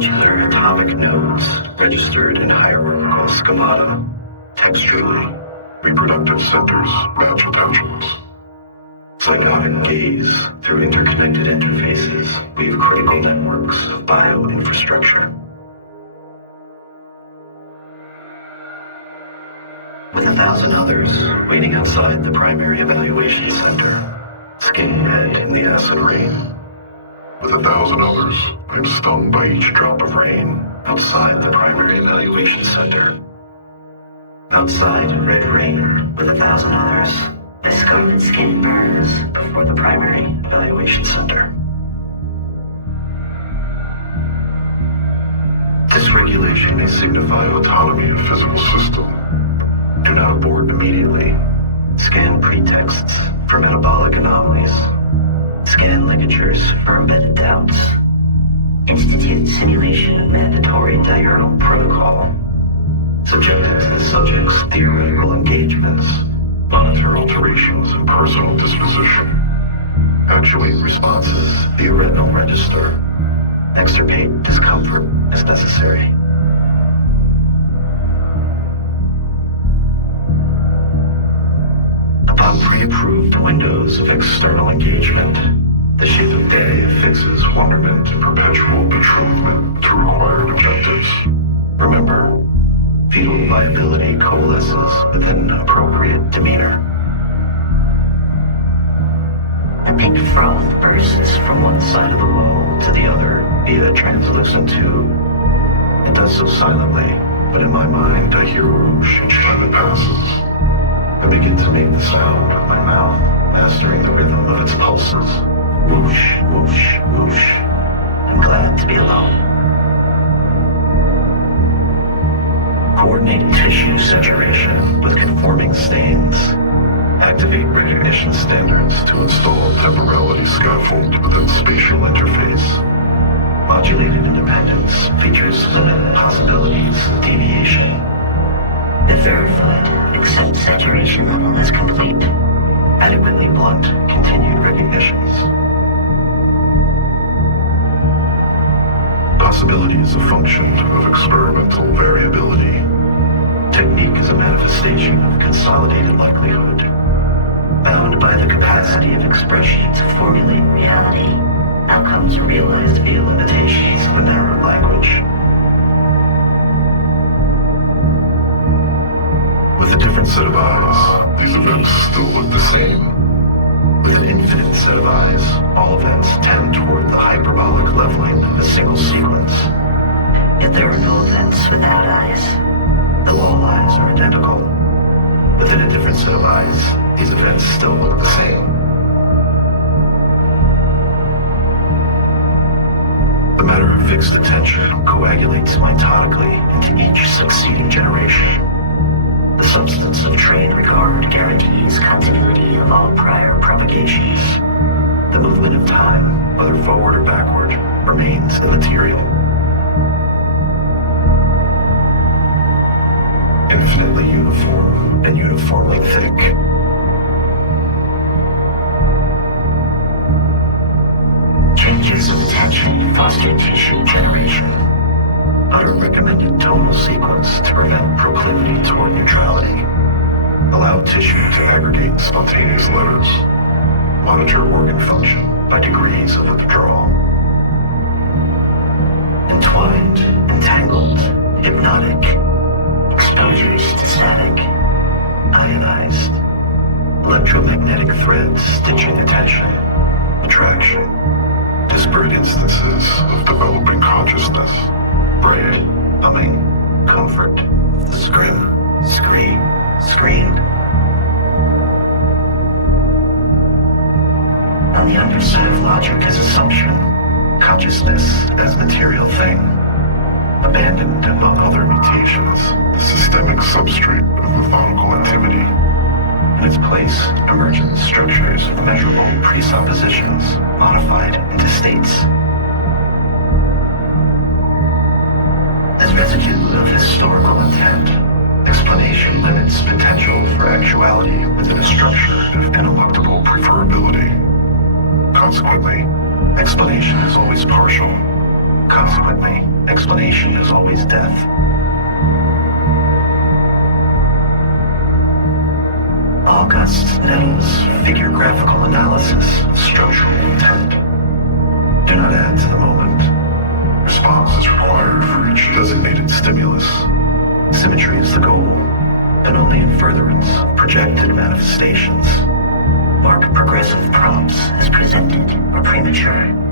titular atomic nodes registered in hierarchical schemata. Textually, reproductive centers match attentions. Psychotic gaze through interconnected interfaces weave critical networks of bioinfrastructure. With 1,000 others waiting outside the primary evaluation center, skin red in the acid rain. With 1,000 others, I'm stung by each drop of rain outside the primary evaluation center. Outside in red rain, with 1,000 others, my scarlet skin burns before the primary evaluation center. Dysregulation may signify autonomy of physical system. Do not abort immediately. Scan pretexts for metabolic anomalies. Scan ligatures for embedded doubts. Institute simulation of mandatory diurnal protocol. Subjected to the subject's theoretical engagements. Monitor alterations in personal disposition. Actuate responses via retinal register. Extirpate discomfort as necessary. Upon pre-approved windows of external engagement, the shape of day fixes wonderment and perpetual betrothment to required objectives. Remember, fetal viability coalesces within appropriate demeanor. The pink froth bursts from one side of the wall to the other via a translucent tube. It does so silently, but in my mind I hear a whoosh each time it passes. I begin to make the sound with my mouth, mastering the rhythm of its pulses. Whoosh, whoosh, whoosh. I'm glad to be alone. Coordinate tissue saturation with conforming stains. Activate recognition standards to install temporality scaffold within spatial interface. Modulated independence features limited possibilities of deviation. If verified, accept saturation level as complete. Adequately blunt continued recognitions. Possibility is a function of experimental variability. Technique is a manifestation of consolidated likelihood. Bound by the capacity of expression to formulate reality, outcomes are realized via limitations of a narrow language. With a different set of eyes, these events still look the same. With an infinite set of eyes, all events tend toward the hyperbolic leveling of a single sequence. Yet there are no events without eyes, though all eyes are identical. Within a different set of eyes, these events still look the same. The matter of fixed attention coagulates mitotically into each succeeding generation. The substance of trained regard guarantees continuity of all prior propagations. The movement of time, whether forward or backward, remains immaterial. Infinitely uniform and uniformly thick. Changes of attention foster tissue generation. Utter recommended tonal sequence to prevent proclivity toward neutrality. Allow tissue to aggregate spontaneous letters. Monitor organ function by degrees of withdrawal. Entwined, entangled, hypnotic. Exposures to static. Ionized. Electromagnetic threads stitching attention. Attraction. Disparate instances of developing consciousness. Braid, humming, comfort of the screen. On the underside of logic as assumption, consciousness as material thing, abandoned among other mutations, the systemic substrate of methodical activity. In its place, emergent structures of measurable presuppositions, modified into states. As residue of historical intent, explanation limits potential for actuality within a structure of ineluctable preferability. Consequently, explanation is always partial. Consequently, Explanation is always death. August's Nettles figure graphical analysis of structural intent. Do not add to the moment. Response is required for each designated stimulus. Symmetry is the goal, and only in furtherance of projected manifestations. Mark progressive prompts as presented are premature.